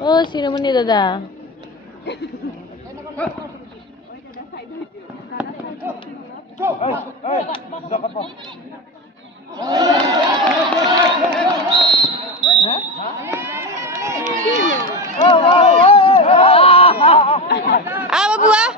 Oh, Siromani dada. Apa buah?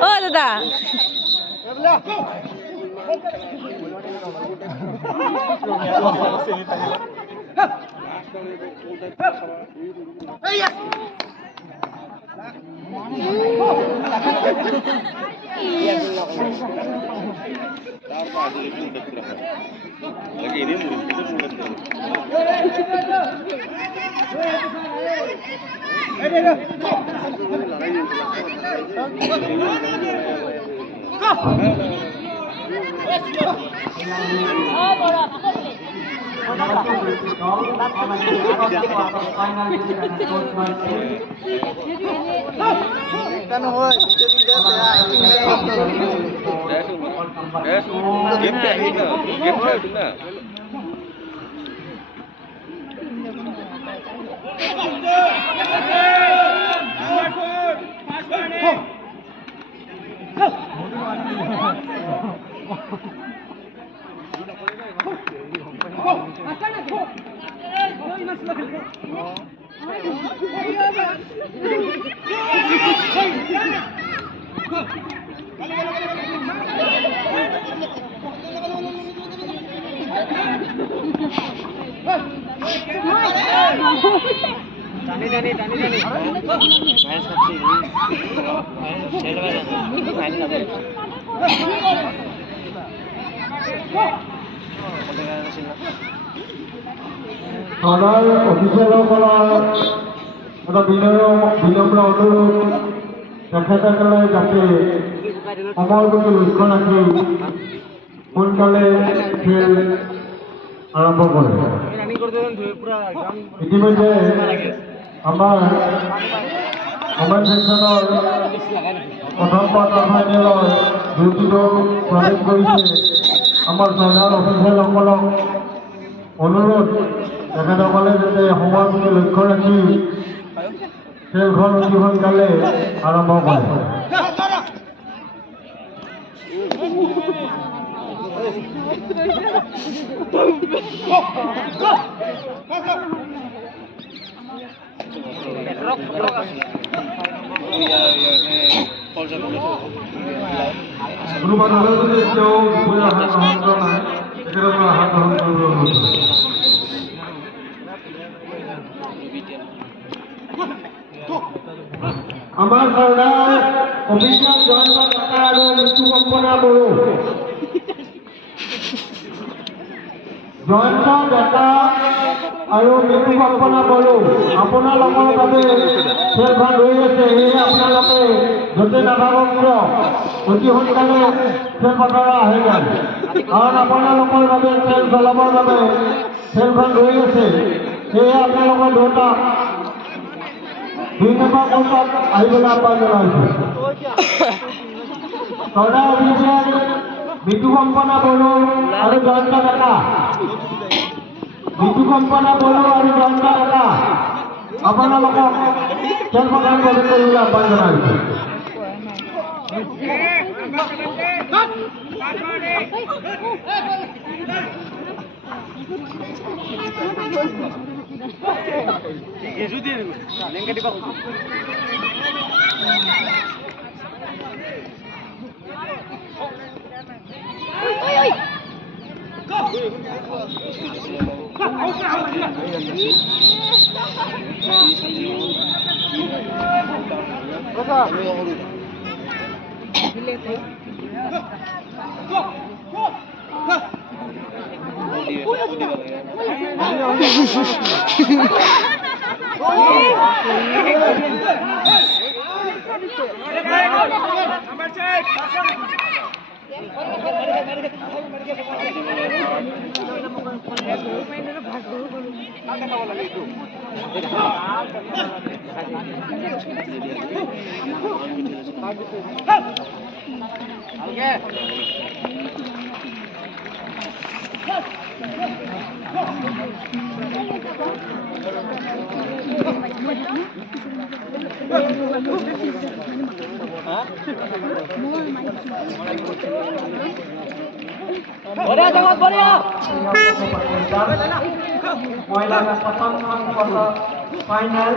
Oh, dada. Lagi ini সদৰ অফিচাৰসকলৰ এটা বিনম্ৰ অনুৰোধ তেখেতসকলে যাতে সময়ৰ প্ৰতি লক্ষ্য ৰাখি সোনকালে খেল আৰম্ভ কৰে। ইতিমধ্যে আমাৰ কমেণ্ট ছেকশ্যনৰ প্ৰথম কোৱাৰ্টাৰ ফাইনেলৰ দুটিটো প্ৰৱেশ কৰিছে। আমাৰ জনাল অফিচাৰসকলক অনুৰোধ তেখেতসকলে যাতে সময়ৰ প্ৰতি লক্ষ্য ৰাখি খেলখন অতি সোনকালে আৰম্ভ কৰে। কোনোবা দলে যদি এতিয়াও দুপৰীয়া আহাৰ গ্ৰহণ কৰা নাই তেখেতসকলে আহাৰ গ্ৰহণ কৰিব অনুৰোধ। আমাৰ চৰকাৰ অভিজ্ঞ জয়ন্ত ডেকা আৰু মৃত্যু কম্পনা বড়ো। জয়ন্ত ডেকা আৰু মৃত্যু কম্পনা বড়ো আপোনালোকৰ বাবে খেলখন হৈ আছে। সেয়ে আপোনালোকে য'তে নাথাকক কিয় অতি সোনকালে খেলপথাৰলৈ আহি যায়, কাৰণ আপোনালোকৰ বাবে খেল চলাবৰ বাবে খেলখন হৈ আছে। সেয়ে আপোনালোকৰ দুটা 2 নম্বৰ কোৰ্টত আহিবলৈ আহ্বান জনাইছোঁ। চৰকাৰ অভিযান মৃত্যু কম্পনা বড়ো আৰু জয়ন্ত ডেকা, মৃত্যু কম্পনা বড়ো আৰু জয়ন্ত ডেকা আপোনালোকক খেলপথাৰত প্ৰৱেশ কৰিবলৈ আহ্বান জনাইছোঁ। Go! Final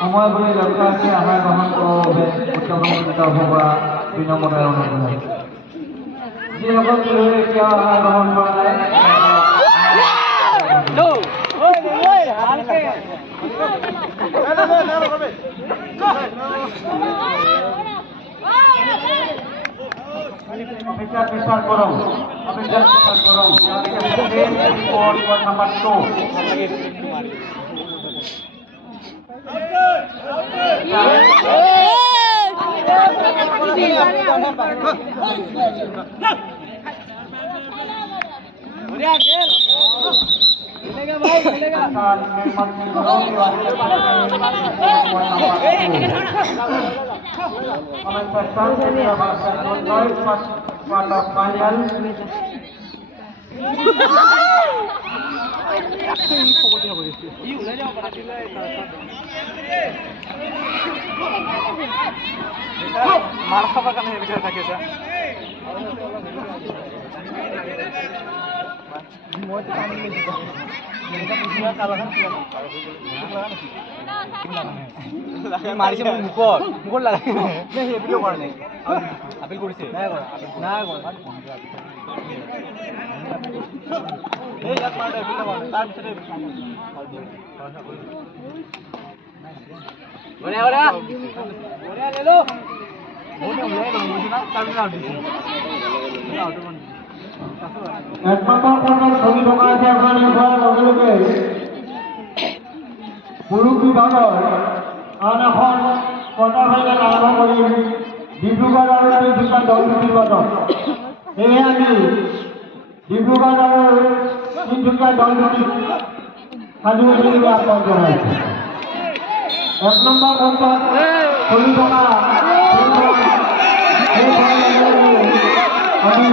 সময় বুলি লক্ষ্য ৰাখি আহাৰ গ্ৰহণ কৰাৰ বাবে উচ্চকৰ্মীত হোৱা বিনম্ৰতাৰে অনুৰোধ জনাইছোঁ। যিসকল খেলুৱৈ এতিয়াও আহাৰ গ্ৰহণ কৰা নাই অপেক্ষা চেষ্টা কৰুন নাম্বাৰ 2 মাৰ খাবাৰ কাৰণে এদিকে থাকে স্যাৰ মাৰিছে মুখত মুখত লাগাই ভিডিও কৰা নাই আপিল কৰিছে নাই কৰা এই ইয়াত মাৰ এপিল কৰা তাৰ পিছতে ওরে ওরে ওরে ले लो ওটা ওরে বুঝি না তার পিছনে আউট দিছে আউট মান এক নম্বর পর্যায়ে ছবি ঢোকা আছে আপনার নির্ভর লগে পুরুষ বিভাগৰ আন এখন কোৱাৰ্টাৰ ফাইনেল আৰম্ভ কৰিম ডিব্ৰুগড় আৰু তিনিচুকীয়া দল দুটিৰ মাজত। সেয়ে আমি ডিব্ৰুগড় আৰু তিনিচুকীয়া দল দুটিক সাজু কৰিবলৈ আহ্বান জনাইছোঁ। এক নম্বৰ পৰ্যায়ত চলি থকা আমি